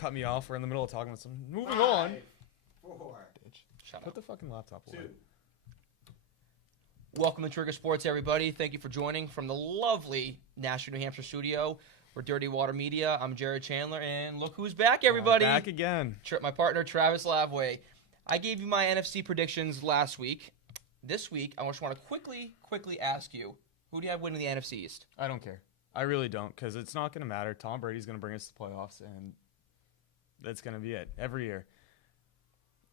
cut me off. We're in the middle of talking about something. Moving on. 4. Shut Put up. the fucking laptop away. 2. Welcome to Trigger Sports, everybody. Thank you for joining from the lovely Nashville, New Hampshire studio for Dirty Water Media. I'm Jared Chandler, and look who's back, everybody. Back again. My partner, Travis Lavway. I gave you my NFC predictions last week. This week, I just want to quickly ask you, who do you have winning the NFC East? I don't care. I really don't, because it's not going to matter. Tom Brady's going to bring us to the playoffs, and that's going to be it every year.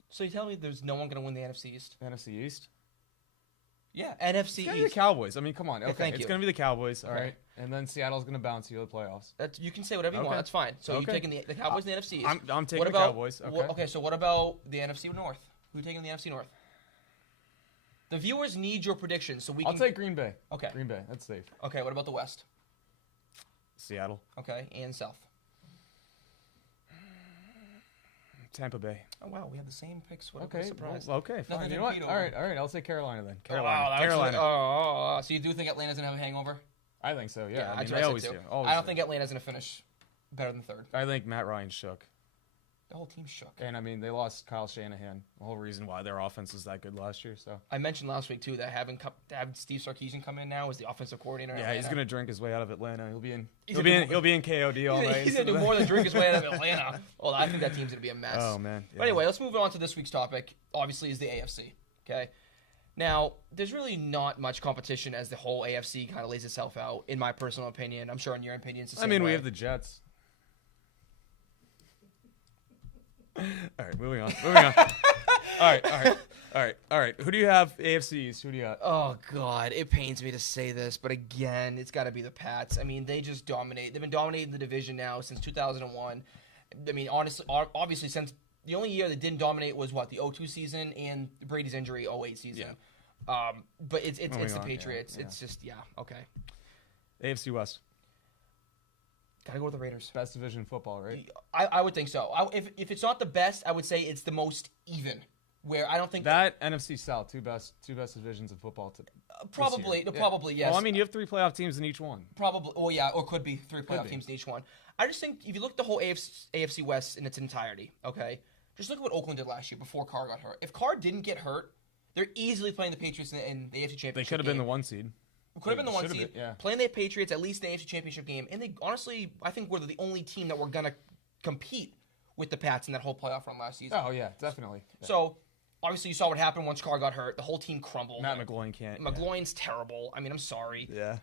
So you tell me there's no one going to win the NFC East? NFC East? Yeah, NFC It's going to be East. the Cowboys. I mean, come on. Okay, thank it's you. going to be the Cowboys, all Okay. right? And then Seattle's going to bounce you to the playoffs. You can say whatever you Okay. want. That's fine. So Okay. you're taking the Cowboys in the NFC East. I'm taking What the about, Cowboys. Okay. Okay, so what about the NFC North? Who are you taking the NFC North? The viewers need your predictions, so we can... I'll take Green Bay. Okay. Green Bay. That's safe. Okay, what about the West? Seattle. Okay, and South. Tampa Bay. Oh, wow, we have the same picks. What a Okay. surprise. Well, okay, fine. Nothing You to know what? compete All over. right. I'll say Carolina then. Oh, wow, that was Carolina. really- so you do think Atlanta's going to have a hangover? I think so, yeah. I mean, that's they what I always said do. too. Always I don't do. think Atlanta's going to finish better than third. I think Matt Ryan shook. The whole team's shook. And, I mean, they lost Kyle Shanahan. The whole reason why their offense was that good last year. So I mentioned last week, too, that having Steve Sarkisian come in now as the offensive coordinator. in yeah, he's Atlanta. going to drink his way out of Atlanta. He'll be in He's gonna he'll be in KOD all night. He's going to do more than drink his way out of Atlanta. Well, I think that team's going to be a mess. Oh, man. But anyway, let's move on to this week's topic. Obviously, is the AFC. Okay. Now, there's really not much competition as the whole AFC kind of lays itself out, in my personal opinion. I'm sure in your opinion it's the same way. we have the Jets. All right, moving on. All right. Who do you have AFC East? Who do you got? Oh, God. It pains me to say this, but again, it's got to be the Pats. I mean, they just dominate. They've been dominating the division now since 2001. I mean, honestly, obviously, since the only year that didn't dominate was, what, the 02 season and Brady's injury, 08 season. Yeah. But it's the on, Patriots. yeah. It's just, okay. AFC West. Got to go with the Raiders. Best division in football, right? I would think so. If it's not the best, I would say it's the most even. Where I don't think that NFC South, two best divisions of football. Probably yes. Well, I mean, you have 3 playoff teams in each one. Probably, or could be 3 playoff teams in each one. I just think if you look at the whole AFC West in its entirety, okay, just look at what Oakland did last year before Carr got hurt. If Carr didn't get hurt, they're easily playing the Patriots in the AFC Championship. They could have been the 1 seed. Could have been the 1 seed. Yeah. Playing the Patriots at least in the AFC Championship game, and they honestly, I think we're the only team that were gonna compete with the Pats in that whole playoff run last season. Oh yeah, definitely. Yeah. So. Obviously, you saw what happened once Carr got hurt. The whole team crumbled. Matt McGloin can't. McGloin's terrible. I mean, I'm sorry. Yeah.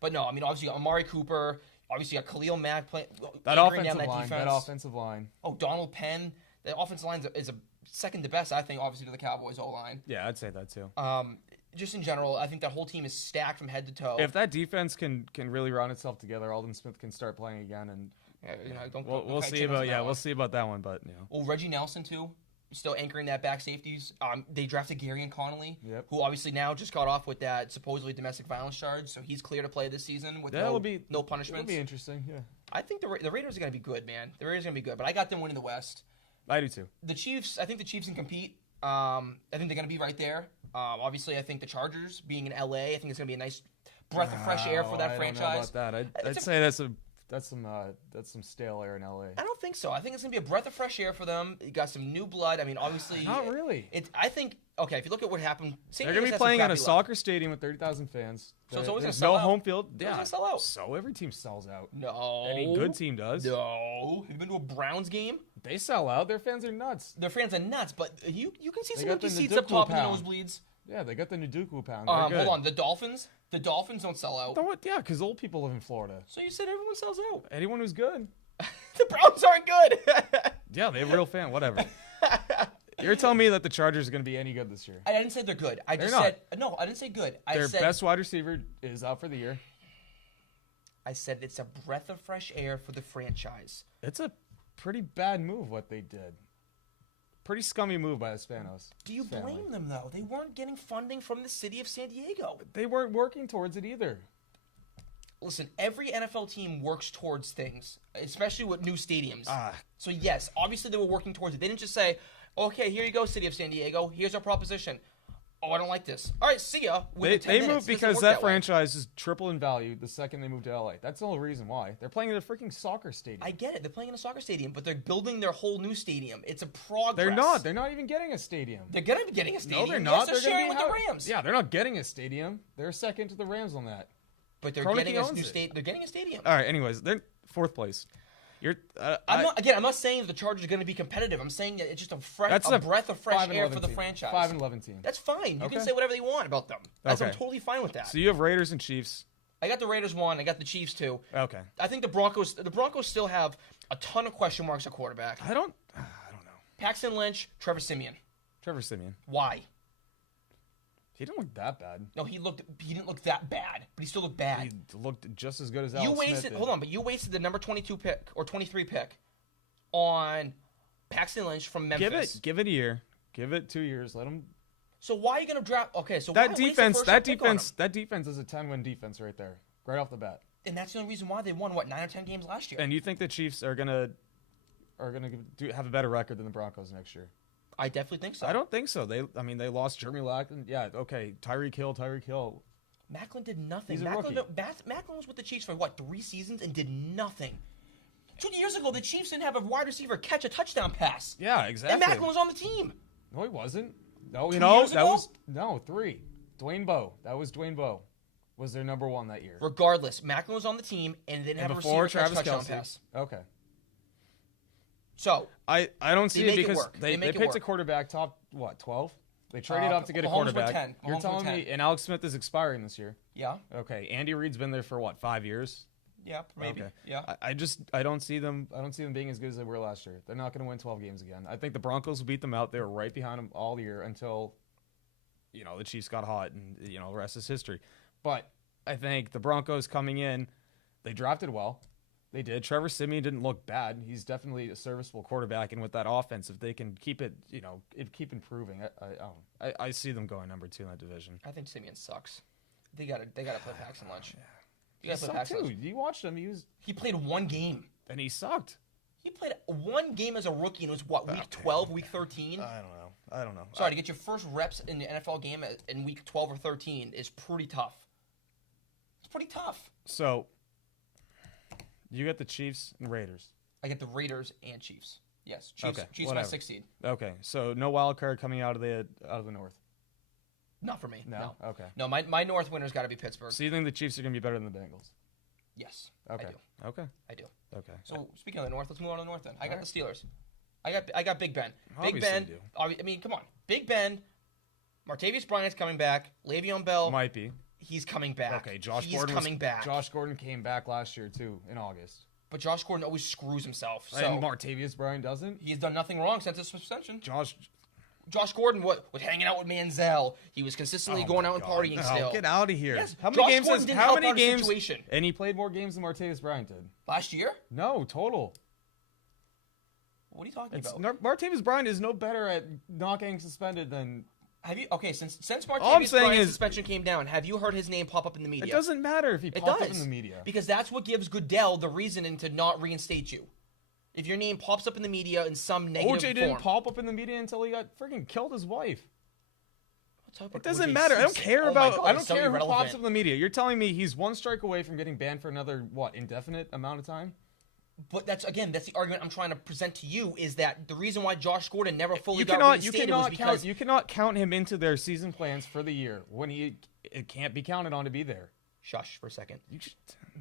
But no, I mean, obviously, you got Amari Cooper. Obviously, you got Khalil Mack playing. That offensive line. Oh, Donald Penn. The offensive line is a second to best, I think, obviously, to the Cowboys' O-line. Yeah, I'd say that too. Just in general, I think that whole team is stacked from head to toe. If that defense can really run itself together, Alden Smith can start playing again, and we'll see about that one. But well, Reggie Nelson too. Still anchoring that back safeties. They drafted Gary and Connolly, yep. who obviously now just got off with that supposedly domestic violence charge, so he's clear to play this season with no punishments. It'll be interesting, yeah. I think the Raiders are going to be good, man. The Raiders are going to be good, but I got them winning the West. I do too. The Chiefs, I think the Chiefs can compete. I think they're going to be right there. Obviously, I think the Chargers, being in LA, I think it's going to be a nice breath of fresh air for that franchise. I don't know about that. I'd say that's some stale air in LA. I don't think so. I think it's going to be a breath of fresh air for them. You got some new blood. I mean, obviously. Not really. I think, okay, if you look at what happened. They're going to be playing at a soccer stadium with 30,000 fans. So it's always going to sell out. No home field. Yeah. It's going to sell out. So every team sells out. No. Any good team does. No. Have you been to a Browns game? They sell out. Their fans are nuts. Their fans are nuts, but you can see some empty seats up top in the nosebleeds. Yeah, they got the Nduku pound. Hold on. The Dolphins don't sell out. Yeah, because old people live in Florida. So you said everyone sells out. Anyone who's good. The Browns aren't good. Yeah, they have a real fan. Whatever. You're telling me that the Chargers are going to be any good this year? I didn't say they're good. I didn't say good. Their best wide receiver is out for the year. I said it's a breath of fresh air for the franchise. It's a pretty bad move what they did. Pretty scummy move by the Spanos. Do you blame them, though? They weren't getting funding from the city of San Diego. They weren't working towards it either. Listen, every NFL team works towards things, especially with new stadiums. So, yes, obviously they were working towards it. They didn't just say, okay, here you go, city of San Diego. Here's our proposition. oh, I don't like this. All right, see ya. They moved because that franchise is triple in value the second they moved to LA. That's the only reason why. They're playing in a freaking soccer stadium. I get it. They're playing in a soccer stadium, but they're building their whole new stadium. It's a progress. They're not. They're not even getting a stadium. They're going to be getting a stadium. No, they're not. Yes, they're sharing with the Rams. Yeah, they're not getting a stadium. They're second to the Rams on that. But they're getting a new stadium. They're getting a stadium. All right. Anyways, they're fourth place. I'm not saying the Chargers are going to be competitive. I'm saying that it's just a breath of fresh air for the franchise. 5-11 team. That's fine. You can say whatever you want about them. I'm totally fine with that. So you have Raiders and Chiefs. I got the Raiders 1. I got the Chiefs 2. Okay. I think the Broncos still have a ton of question marks at quarterback. I don't know. Paxton Lynch, Trevor Siemian. Why? He didn't look that bad. No, he didn't look that bad, but he still looked bad. He looked just as good as Alex Smith did. Hold on, but you wasted the number 22 pick or 23 pick on Paxton Lynch from Memphis. Give it a year. Give it 2 years. Let him. So why are you going to draft? Okay, so that defense is a 10-win defense right there, right off the bat. And that's the only reason why they won 9 or 10 games last year. And you think the Chiefs are gonna have a better record than the Broncos next year? I definitely think so. I don't think so. They lost Jeremy Maclin. Yeah, okay. Tyreek Hill. Maclin did nothing. He's a rookie. Maclin was with the Chiefs for 3 seasons and did nothing. 2 years ago, the Chiefs didn't have a wide receiver catch a touchdown pass. Yeah, exactly. And Maclin was on the team. No, he wasn't. No, 2 years ago? 3. Dwayne Bowe. That was Dwayne Bowe. Was their number 1 that year. Regardless, Maclin was on the team and didn't have a receiver catch a touchdown pass. Okay. So I don't see it because they picked a quarterback top 12. They traded up to get a quarterback. You're telling me, and Alex Smith is expiring this year. Yeah. Okay. Andy Reid's been there for 5 years. Yeah, maybe. Okay. Yeah. I don't see them being as good as they were last year. They're not going to win 12 games again. I think the Broncos will beat them out. They were right behind them all year until, the Chiefs got hot, and the rest is history. But I think the Broncos coming in, they drafted well. They did. Trevor Siemian didn't look bad. He's definitely a serviceable quarterback, and with that offense, if they can keep it, keep improving, I see them going number 2 in that division. I think Siemian sucks. They got to play Paxton Lynch. He sucked too. You watched him. He played 1 game, and he sucked. He played 1 game as a rookie, and it was week 12, week 13. I don't know. Sorry, to get your first reps in the NFL game in week 12 or 13 is pretty tough. It's pretty tough. So. You got the Chiefs and Raiders. I get the Raiders and Chiefs. Yes, Chiefs. Okay, Chiefs my 6th seed. Okay, so no wild card coming out of the North. Not for me. No. Okay. No, my North winner's got to be Pittsburgh. So you think the Chiefs are going to be better than the Bengals? Yes. Okay. I do. Okay. So speaking of the North, let's move on to the North then. I got the Steelers. I got Big Ben. Obviously Big Ben. Come on. Big Ben. Martavius Bryant's coming back. Le'Veon Bell might be. He's coming back. Okay. He's coming back. Josh Gordon came back last year too in August. But Josh Gordon always screws himself. So and Martavius Bryant doesn't? He's done nothing wrong since his suspension. Josh Gordon was hanging out with Manziel. He was consistently going out and partying still. Get out of here. Yes. How many games Gordon didn't help out the situation. And he played more games than Martavius Bryant did. Last year? No, total. What are you talking about? Martavius Bryant is no better at not getting suspended than... Since Martavius Bryant's suspension came down, have you heard his name pop up in the media? It doesn't matter if he popped up in the media. Because that's what gives Goodell the reasoning to not reinstate you. If your name pops up in the media in some negative OJ didn't pop up in the media until he got freaking killed his wife. It doesn't OJ matter. I don't care about. God, I don't care who pops up in the media. You're telling me he's 1 strike away from getting banned for another indefinite amount of time? But that's the argument I'm trying to present to you is that the reason why Josh Gordon never fully got reinstated was because you cannot count him into their season plans for the year when it can't be counted on to be there. Shush for a second.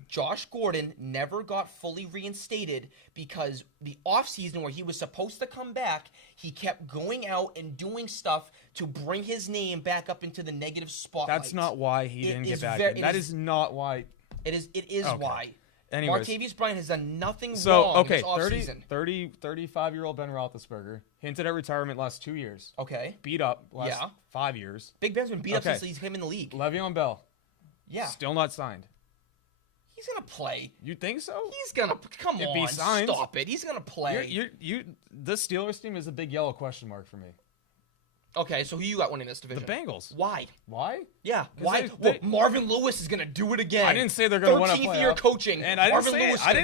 Josh Gordon never got fully reinstated because the offseason where he was supposed to come back, he kept going out and doing stuff to bring his name back up into the negative spotlight. That's not why he didn't get back in. That is not why. It is why. Anyways. Martavius Bryant has done nothing wrong in his offseason. 35-year-old Ben Roethlisberger hinted at retirement last 2 years. Okay. Beat up last 5 years. Big Ben's been beat up since he's him in the league. Le'Veon Bell. Yeah. Still not signed. He's going to play. You think so? He's going to... Come on, he signs, stop it. He's going to play. The Steelers team is a big yellow question mark for me. Okay, so who you got winning this division? The Bengals. Why? Yeah. Why? Marvin Lewis is going to do it again. I didn't say they're going to win a playoff. 13th year coaching. And I didn't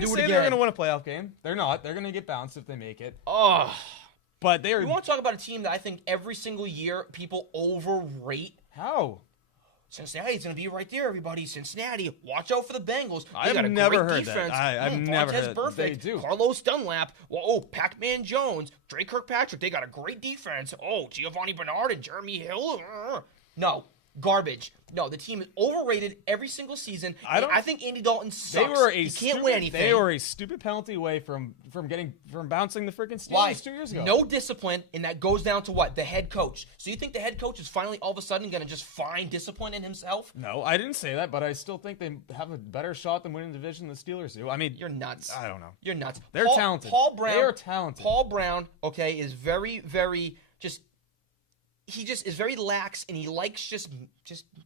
say they're going to win a playoff game. They're not. They're going to get bounced if they make it. Oh. But they are. We want to talk about a team that I think every single year people overrate. How? Cincinnati's going to be right there, everybody. Cincinnati, watch out for the Bengals. They I've got a never great heard defense. that. I've never Montez heard perfect. They do. Carlos Dunlap. Well, Pac-Man Jones. Drake Kirkpatrick. They got a great defense. Giovanni Bernard and Jeremy Hill. No. Garbage. No, the team is overrated every single season. I think Andy Dalton sucks. He can't win anything. They were a stupid penalty away from bouncing the freaking Steelers 2 years ago. No discipline, and that goes down to what? The head coach. So you think the head coach is finally all of a sudden going to just find discipline in himself? No, I didn't say that, but I still think they have a better shot than winning the division than the Steelers do. I mean, you're nuts. I don't know. You're nuts. They're talented. They are talented. Paul Brown, okay, is very, very just. He just is very lax, and he likes just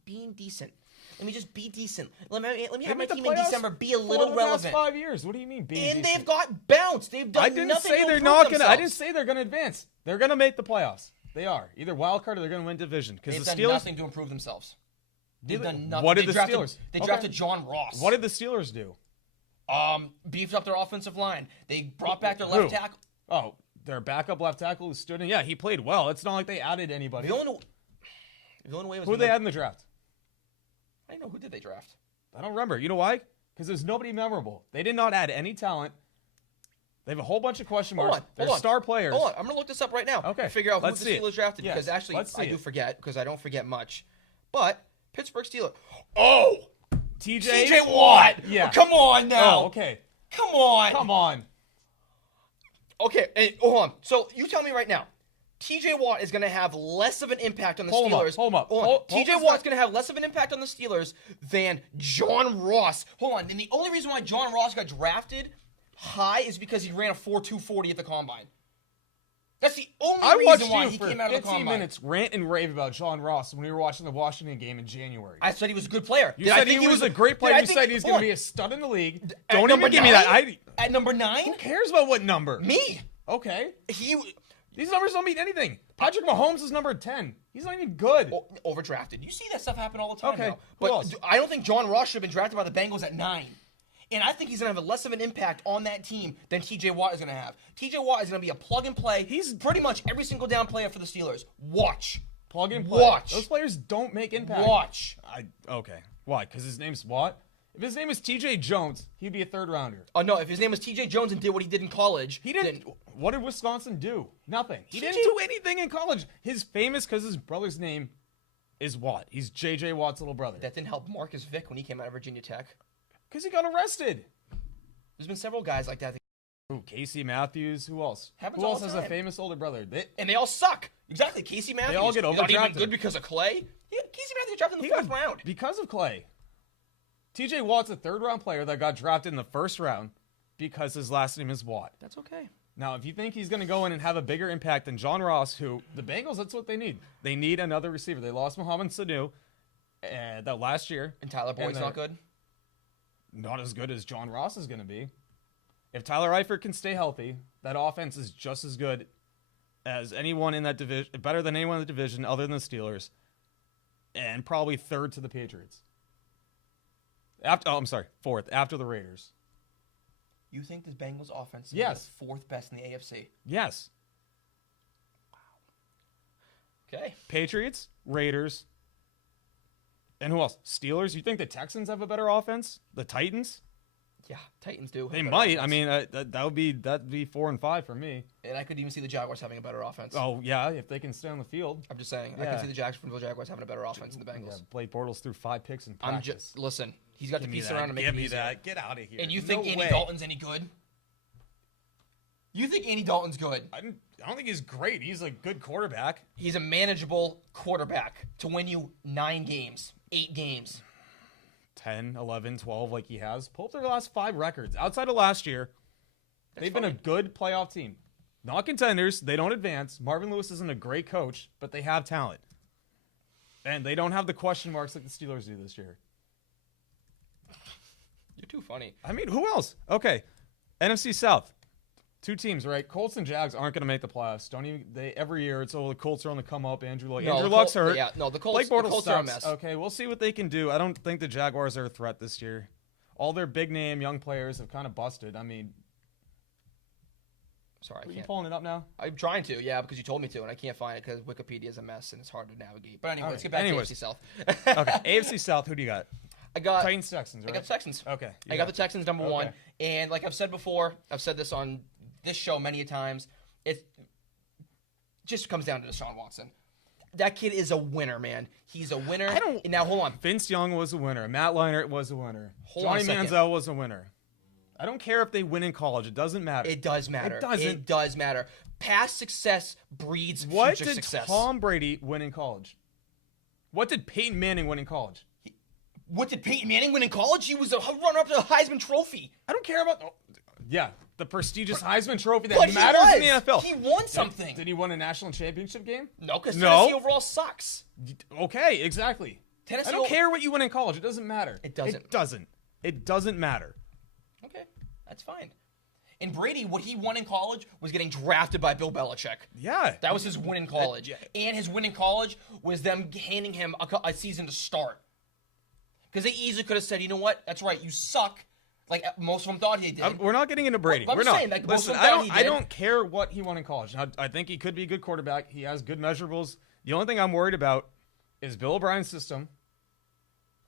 being decent. Let me just be decent. Let me have my team in December be a little relevant. The last 5 years. What do you mean being decent? And they've got bounced. They've done nothing to improve themselves. I didn't say they're going to advance. They're going to make the playoffs. They are either wild card or they're going to win division. They've done nothing to improve themselves. They've done nothing. What did the Steelers? They drafted John Ross. What did the Steelers do? Beefed up their offensive line. They brought back their left tackle. Oh, their backup left tackle who stood in. Yeah, he played well. It's not like they added anybody. The only way was who they had in the draft? I don't know. Who did they draft? I don't remember. You know why? Because there's nobody memorable. They did not add any talent. They have a whole bunch of question marks. They're star players. Hold on. I'm going to look this up right now. Okay. And figure out who the Steelers drafted. Yes. Because actually, I do forget because I don't forget much. But Pittsburgh Steelers. TJ Watt. Yeah. Come on now. Oh, okay. Come on. Okay. Hey, hold on. So you tell me right now. TJ Watt is going to have less of an impact on the Steelers. Hold up. TJ Watt's going to have less of an impact on the Steelers than John Ross. Hold on. And the only reason why John Ross got drafted high is because he ran a 4.240 at the combine. That's the only reason why he came out of the combine. 15 minutes rant and rave about John Ross when we were watching the Washington game in January. I said he was a good player. You said he was a great player. You said he's going to be a stud in the league. Don't even give me that. At number 9? Who cares about what number? Me. Okay. These numbers don't mean anything. Patrick Mahomes is number 10. He's not even good. Overdrafted. You see that stuff happen all the time. Okay. Now. But I don't think John Ross should have been drafted by the Bengals at 9. And I think he's going to have less of an impact on that team than TJ Watt is going to have. TJ Watt is going to be a plug and play. He's pretty much every single down player for the Steelers. Watch. Plug and play. Watch. Those players don't make impact. Watch. Okay. Why? Because his name's what? If his name is TJ Jones, he'd be a third rounder. Oh, no. If his name was TJ Jones and did what he did in college. He didn't. What did Wisconsin do? Nothing. He didn't do anything in college. He's famous because his brother's name is Watt. He's J.J. Watt's little brother. That didn't help Marcus Vick when he came out of Virginia Tech. Because he got arrested. There's been several guys like that. Ooh, Casey Matthews. Who else? Happens Who all else the has time. a famous older brother? And they all suck. Exactly. Casey Matthews. They all get overdrafted. Not even good because of Clay. Yeah, Casey Matthews drafted in the 4th round. Because of Clay. TJ Watt's a third-round player that got drafted in the 1st round because his last name is Watt. That's okay. Now, if you think he's going to go in and have a bigger impact than John Ross, who the Bengals, that's what they need. They need another receiver. They lost Mohamed Sanu that last year. And Tyler Boyd's not good? Not as good as John Ross is going to be. If Tyler Eifert can stay healthy, that offense is just as good as anyone in that division, better than anyone in the division other than the Steelers, and probably third to the Patriots. Fourth, after the Raiders. You think the Bengals offense is the 4th best in the AFC? Yes. Wow. Okay. Patriots, Raiders, and who else? Steelers? You think the Texans have a better offense? The Titans? Yeah, Titans do. They might. Offense. I mean, that'd be 4 and 5 for me. And I could even see the Jaguars having a better offense. Oh yeah, if they can stay on the field. I'm just saying. Yeah. I can see the Jaguars having a better offense than the Bengals. Yeah, Blake Bortles threw 5 picks in practice. Listen. He's got the piece around to make it easier. Give me that. Get out of here. And you think Andy Dalton's any good? You think Andy Dalton's good? I don't think he's great. He's a good quarterback. He's a manageable quarterback to win you 9 games, 8 games. 10, 11, 12 like he has. Pull up their last 5 records. Outside of last year, they've been a good playoff team. Not contenders. They don't advance. Marvin Lewis isn't a great coach, but they have talent. And they don't have the question marks like the Steelers do this year. You're too funny. I mean, who else? Okay. NFC South. 2 teams, right? Colts and Jags aren't going to make the playoffs. Every year it's the Colts are on the come up. Andrew Luck's hurt. Yeah, no, the Colts, Blake Bortles the Colts are a mess. Okay, we'll see what they can do. I don't think the Jaguars are a threat this year. All their big name young players have kind of busted. I mean, Sorry, I Are you can't. pulling it up now? I'm trying to, yeah, because you told me to, and I can't find it because Wikipedia is a mess and it's hard to navigate. But anyway, let's get back to AFC South. Okay, AFC South. Who do you got? I got Titans, Texans, right? I got the Texans. Okay. I got the Texans number one, and like I've said before, I've said this on this show many times. It just comes down to Deshaun Watson. That kid is a winner, man. He's a winner. Now hold on. Vince Young was a winner. Matt Leinart was a winner. Hold on a Johnny second. Manziel was a winner. I don't care if they win in college. It doesn't matter. It does matter. It doesn't. It does matter. Past success breeds What future did success. Tom Brady win in college? What did Peyton Manning win in college? What did Peyton Manning win in college? He was a runner-up to the Heisman Trophy. I don't care about. Yeah, the prestigious Heisman Trophy that But matters he in the NFL. He won something. Did he win a national championship game? No, because No. Tennessee overall sucks. Okay, exactly. Tennessee I don't care what you win in college. It doesn't matter. It doesn't. It doesn't. It doesn't matter. Okay, that's fine. And Brady, what he won in college was getting drafted by Bill Belichick. Yeah. That was his win in college. And his win in college was them handing him a season to start. Because they easily could have said, you know what? That's right, you suck. Like most of them thought he did. We're not getting into Brady. I'm We're just not. saying, like, most Listen, of them thought he I did. don't care what he won in college. I think he could be a good quarterback. He has good measurables. The only thing I'm worried about is Bill O'Brien's system.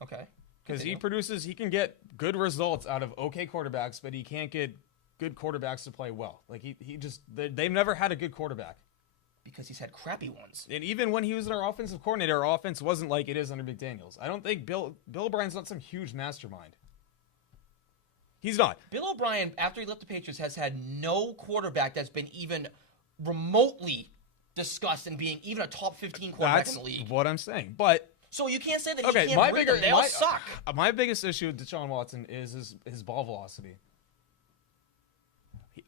Okay. Because he can get good results out of okay quarterbacks, but he can't get good quarterbacks to play well. Like they've never had a good quarterback. Because he's had crappy ones. And even when he was our offensive coordinator, our offense wasn't like it is under McDaniels. I don't think Bill O'Brien's not some huge mastermind. He's not. Bill O'Brien, after he left the Patriots, has had no quarterback that's been even remotely discussed in being even a top 15 quarterback in the league. That's what I'm saying. But so you can't say that okay, he can't read them. They all suck. My biggest issue with Deshaun Watson is his ball velocity.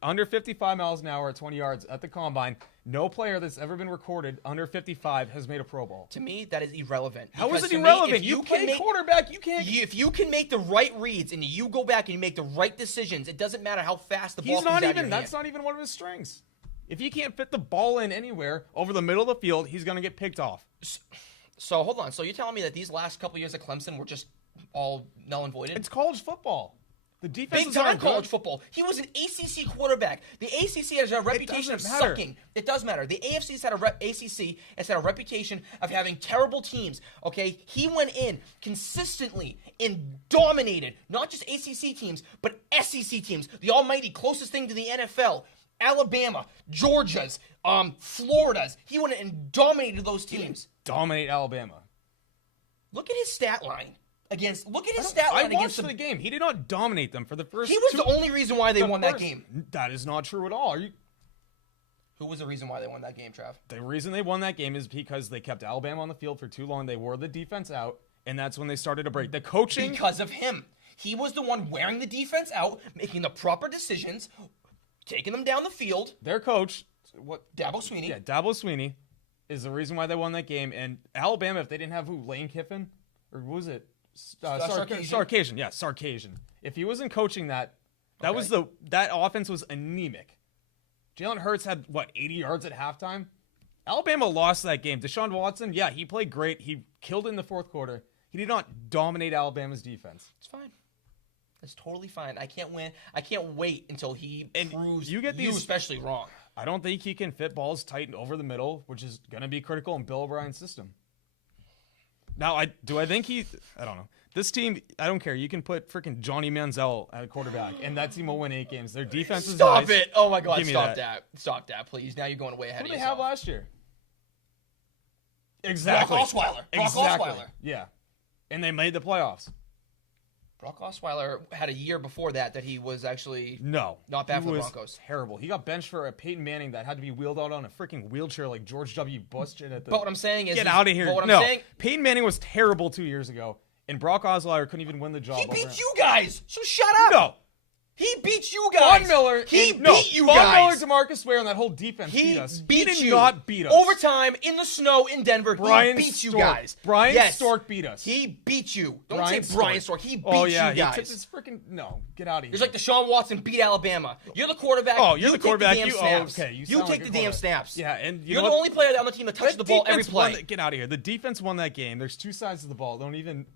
Under 55 miles an hour at 20 yards at the combine. No player that's ever been recorded under 55 has made a Pro Bowl. To me, that is irrelevant. How is it to me, irrelevant? if You play quarterback. You can't. If you can make the right reads and you go back and you make the right decisions, it doesn't matter how fast the ball comes out of your hand. That's not even one of his strengths. If he can't fit the ball in anywhere over the middle of the field, he's going to get picked off. So hold on. So you're telling me that these last couple years at Clemson were just all null and voided? It's college football. The defense Big time college football. He was an ACC quarterback. The ACC has a reputation of sucking. It does matter. The ACC has had a reputation of having terrible teams. Okay, he went in consistently and dominated not just ACC teams but SEC teams. The almighty closest thing to the NFL. Alabama, Georgia's, Florida's. He went in and dominated those teams. Dominate Alabama. Look at his stat line. Look at his stat line against the game. He did not dominate them for the first. He was the only reason why they won that game. That is not true at all. Who was the reason why they won that game, Trav? The reason they won that game is because they kept Alabama on the field for too long. They wore the defense out, and that's when they started to break. The coaching because of him. He was the one wearing the defense out, making the proper decisions, taking them down the field. Their coach, Dabo Swinney. Yeah, Dabo Swinney is the reason why they won that game. And Alabama, if they didn't have Lane Kiffin, or what was it? Sarkisian. Yeah, Sarkisian. If he wasn't coaching that offense was anemic. Jalen Hurts had 80 yards at halftime. Alabama lost that game. Deshaun Watson, yeah, he played great. He killed in the fourth quarter. He did not dominate Alabama's defense. It's fine. It's totally fine. I can't win. I can't wait until he proves you especially wrong. I don't think he can fit balls tight over the middle, which is going to be critical in Bill O'Brien's system. Now, I don't know. This team, I don't care. You can put freaking Johnny Manziel at a quarterback, and that team will win 8 games. Their defense is nice. Stop it. Oh, my God. Stop that, please. Now you're going way ahead of yourself. Who did they have last year? Exactly. Brock Osweiler. Yeah. And they made the playoffs. Brock Osweiler had a year before that he was actually not bad for the Broncos. Terrible. He got benched for a Peyton Manning that had to be wheeled out on a freaking wheelchair like George W. Bush did at the. But what I'm saying is, get out of here. Peyton Manning was terrible 2 years ago, and Brock Osweiler couldn't even win the job. He beat you guys, so shut up. No. He beat you guys. Von Miller. He beat you guys. Von Miller, DeMarcus Ware, and that whole defense beat us. He did not beat us. Overtime, in the snow, in Denver, he beat you guys. Brian Stork beat us. He beat you. Don't say Brian Stork. He beat you guys. He took this freaking... No, get out of here. It's like Deshaun Watson beat Alabama. You're the quarterback. Oh, you're the quarterback. You take the damn snaps. Yeah, and you're the only player on the team that touches the ball every play. Get out of here. The defense won that game. There's 2 sides of the ball. Don't even...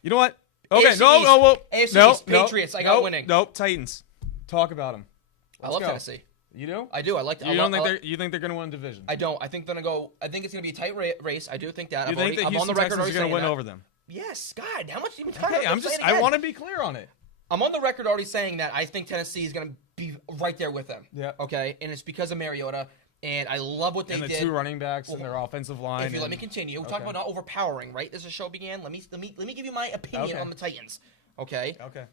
You know what? Okay, AFC East, Patriots, I got winning. Nope, Titans. Talk about them. I love Tennessee. You do? I do. I like. You think they're going to win division? I don't. I think they're going to go. I think it's going to be a tight race. I do think that. You think that Houston Texans are going to win over them? Yes. God, how much do you talk about? I want to be clear on it. I'm on the record already saying that I think Tennessee is going to be right there with them. Yeah. Okay, and it's because of Mariota. And I love what they did. And the two running backs and their offensive line. If you let me continue, we talk about not overpowering, right? As the show began, let me give you my opinion on the Titans. Okay. Okay.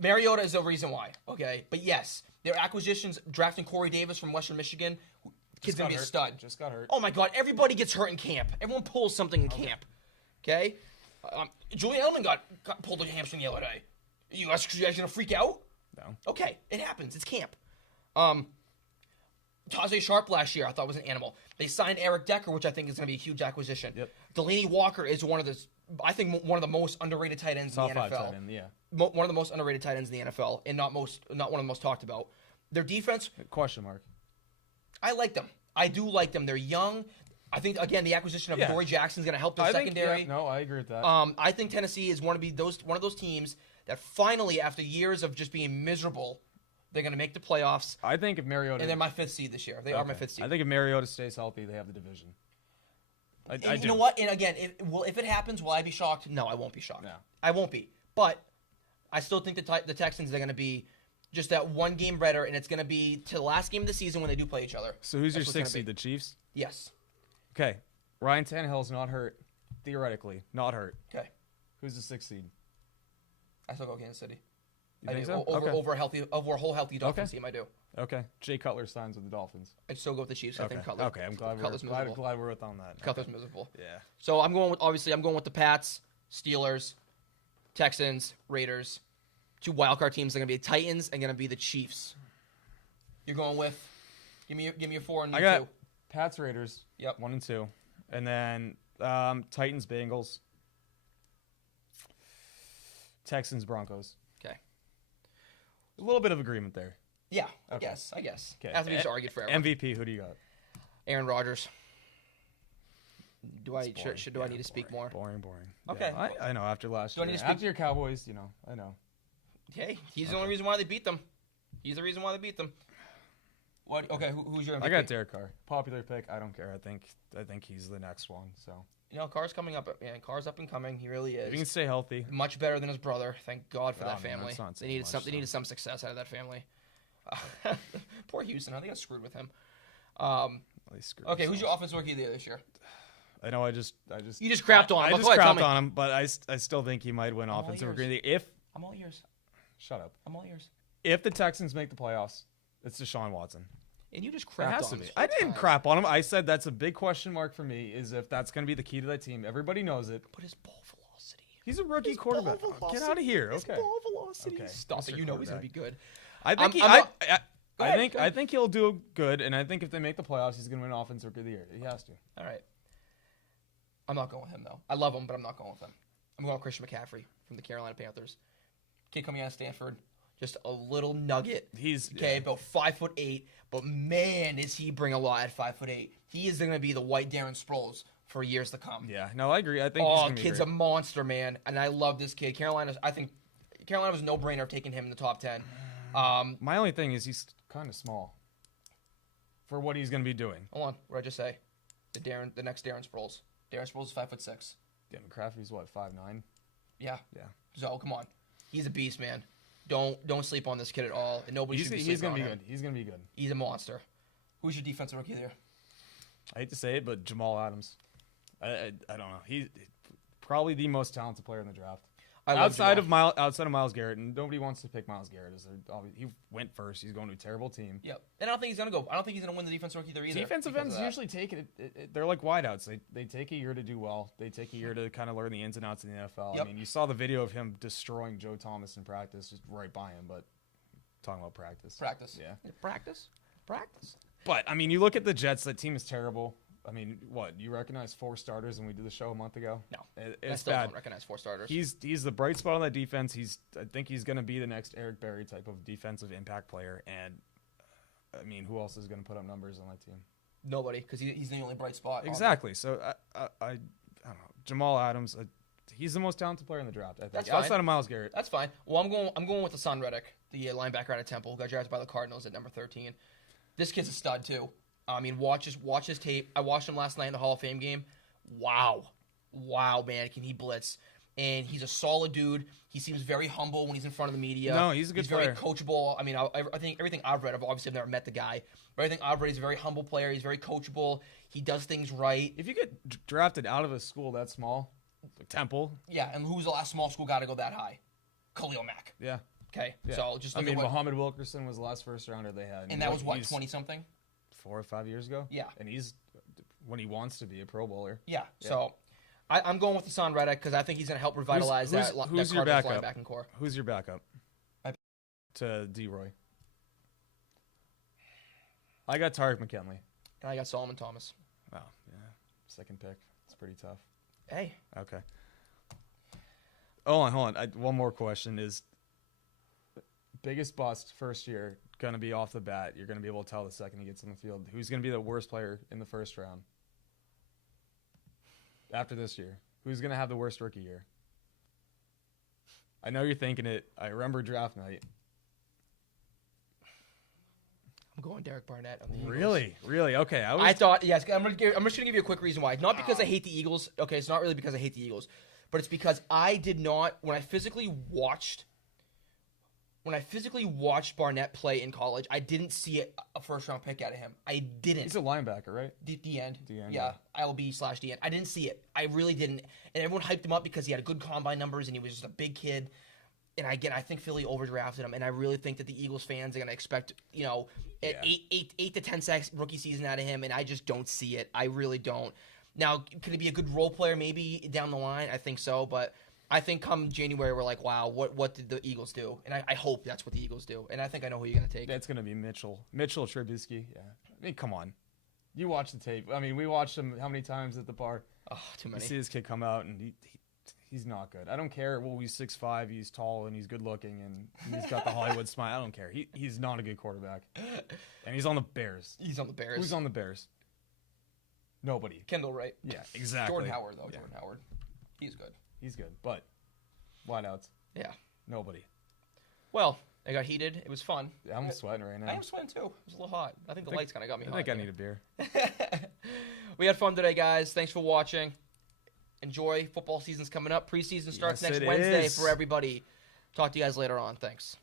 Mariota is the reason why. Okay, but yes, their acquisitions, drafting Corey Davis from Western Michigan, kid's gonna be a stud. Just got hurt. Oh my God, everybody gets hurt in camp. Everyone pulls something in camp. Okay. Julian Edelman got pulled a hamstring the other day. You guys gonna freak out? No. Okay, it happens. It's camp. Tajay Sharp last year I thought was an animal. They signed Eric Decker, which I think is going to be a huge acquisition. Yep. Delaney Walker is one of the most underrated tight ends in the NFL. Tight end, yeah. One of the most underrated tight ends in the NFL, and not one of the most talked about. Their defense, question mark. I like them. I do like them. They're young. I think again the acquisition of Dory Jackson is going to help their secondary. No, I agree with that. I think Tennessee is one of those teams that finally, after years of just being miserable, they're going to make the playoffs. I think if Mariota... And they're my 5th seed this year. They are my 5th seed. I think if Mariota stays healthy, they have the division. I do. You know what? And again, if it happens, will I be shocked? No, I won't be shocked. No. I won't be. But I still think the Texans are going to be just that one game better, and it's going to be to the last game of the season when they do play each other. So who's your 6th seed? The Chiefs? Yes. Okay. Ryan Tannehill's not hurt. Theoretically. Not hurt. Okay. Who's the 6th seed? I still go Kansas City. You think so? Over a whole healthy Dolphins team, I do. Okay. Jay Cutler signs with the Dolphins. I still go with the Chiefs. I think Cutler. Okay, I'm glad we're both on that. Cutler's miserable. Yeah. So I'm going with the Pats, Steelers, Texans, Raiders. 2 wildcard teams are going to be the Titans and going to be the Chiefs. You're going with? Give me your 4 and your 2. I got Pats, Raiders. Yep. 1 and 2, and then Titans, Bengals, Texans, Broncos. Okay. A little bit of agreement there. Yeah, Okay. I guess. Okay. After we just argued forever. MVP, who do you got? Aaron Rodgers. Do I need to speak more? Boring. Okay. Yeah, I know. After last year, after your Cowboys, I know. Okay, he's the only reason why they beat them. He's the reason why they beat them. What? Okay, who's your MVP? I got Derek Carr. Popular pick. I don't care. I think he's the next one. So Carr's coming up. Man, Carr's up and coming. He really is. If he can stay healthy, much better than his brother. Thank God for that family. Man, they needed some success out of that family. Poor Houston. I think I screwed with him. Okay, who's your offensive rookie of the year this year? I know. I just you just crapped on him. I just crapped on him, but I still think he might win offensive rookie of the year. I'm all ears. Shut up. I'm all ears. If the Texans make the playoffs, it's Deshaun Watson. And you just crapped on him. I didn't crap on him. I said that's a big question mark for me, is if that's going to be the key to that team. Everybody knows it. But his ball velocity. He's a rookie quarterback. Get out of here. His ball velocity. Okay. Stop it. You know he's going to be good. I think he'll do good, and I think if they make the playoffs, he's going to win offensive rookie of the year. He has to. All right. I'm not going with him, though. I love him, but I'm not going with him. I'm going with Christian McCaffrey from the Carolina Panthers. Kid coming out of Stanford. Just a little nugget. He's about 5'8", but man, does he bring a lot at 5'8". He is going to be the white Darren Sproles for years to come. Yeah, no, I agree. I think he's gonna be kid's great. a monster, man, and I love this kid. I think Carolina was no brainer taking him in the top 10. My only thing is he's kind of small for what he's going to be doing. Hold on, what did I just say? The next Darren Sproles. Darren Sproles is 5'6". Yeah, McCaffrey's what, 5'9"? Yeah. Yeah. So come on, he's a beast, man. Don't sleep on this kid at all. And nobody should be sleeping on him. Good. He's going to be good. He's a monster. Who's your defensive rookie of the year? I hate to say it, but Jamal Adams. I don't know. He's probably the most talented player in the draft. Outside of Myles Garrett, and nobody wants to pick Myles Garrett. He went first. He's going to a terrible team. Yep. And I don't think he's going to go. I don't think he's going to win the defensive rookie there either. Defensive ends usually take it. They're like wideouts. They take a year to do well. They take a year to kind of learn the ins and outs of the NFL. Yep. I mean, you saw the video of him destroying Joe Thomas in practice, just right by him. But talking about practice. Yeah. Practice. But I mean, you look at the Jets. That team is terrible. I mean, what, you recognize 4 starters when we did the show a month ago? No, it's I still bad. don't recognize 4 starters. He's the bright spot on that defense. I think he's going to be the next Eric Berry type of defensive impact player. And I mean, who else is going to put up numbers on that team? Nobody, because he's the only bright spot. Exactly. So I don't know. Jamal Adams, He's the most talented player in the draft, I think. That's fine. Outside of Myles Garrett. That's fine. Well, I'm going with the Son Reddick, the linebacker out of Temple, who got drafted by the Cardinals at number 13. This kid's a stud too. I mean, watch his tape. I watched him last night in the Hall of Fame game. Wow, man, can he blitz? And he's a solid dude. He seems very humble when he's in front of the media. No, he's a good player. He's very coachable. I mean, I think everything I've read, obviously I've never met the guy, but everything I've read, he's a very humble player. He's very coachable. He does things right. If you get drafted out of a school that small, like Temple. Yeah, and who's the last small school guy to go that high? Khalil Mack. Yeah. Okay, Yeah. so just I look mean, at what, Muhammad Wilkerson was the last first rounder they had. and that was what, he's 20-something? 4 or 5 years ago? Yeah. And he's, when he wants to be a Pro Bowler. Yeah. So I'm going with the Son Reddick because I think he's going to help revitalize that who's your Cardinals backup? linebacking core. Who's your backup? To D-Roy. I got Tarek McKinley. And I got Solomon Thomas. Oh, yeah. Second pick. It's pretty tough. Hey. Okay. Hold on. One more question is, biggest bust first year, going to be off the bat. You're going to be able to tell the second he gets on the field. Who's going to be the worst player in the first round? After this year. Who's going to have the worst rookie year? I know you're thinking it. I remember draft night. I'm going Derek Barnett on the Eagles. Really? Okay. I thought, yes. I'm just going to give you a quick reason why. Not because I hate the Eagles. Okay, it's not really because I hate the Eagles. But it's because I did not, when I physically watched Barnett play in college, I didn't see a first-round pick out of him. I didn't. He's a linebacker, right? The end. Yeah. ILB/D end. I didn't see it. I really didn't. And everyone hyped him up because he had good combine numbers and he was just a big kid. And again, I think Philly overdrafted him, and I really think that the Eagles fans are going to expect, 8 to 10 sacks rookie season out of him, and I just don't see it. I really don't. Now, could he be a good role player maybe down the line? I think so, but I think come January we're like, wow, what did the Eagles do? And I hope that's what the Eagles do, and I think I know who you're going to take. That's going to be Mitchell Trubisky. Yeah. I mean, come on. You watch the tape. I mean, we watched him how many times at the bar? Oh, too many. You see this kid come out, and he's not good. I don't care. Well, he's 6'5", he's tall, and he's good looking, and he's got the Hollywood smile. I don't care. He's not a good quarterback. And he's on the Bears. He's on the Bears. Who's on the Bears? Nobody. Kendall Wright. Yeah, exactly. Jordan Howard, though. Yeah. Jordan Howard. He's good. He's good. But wideouts. Yeah. Nobody. Well, it got heated. It was fun. Yeah, I'm sweating right now. I am sweating, too. It was a little hot. I think the lights kind of got me hot. I think I need a beer. We had fun today, guys. Thanks for watching. Enjoy. Football season's coming up. Preseason starts next Wednesday for everybody. Talk to you guys later on. Thanks.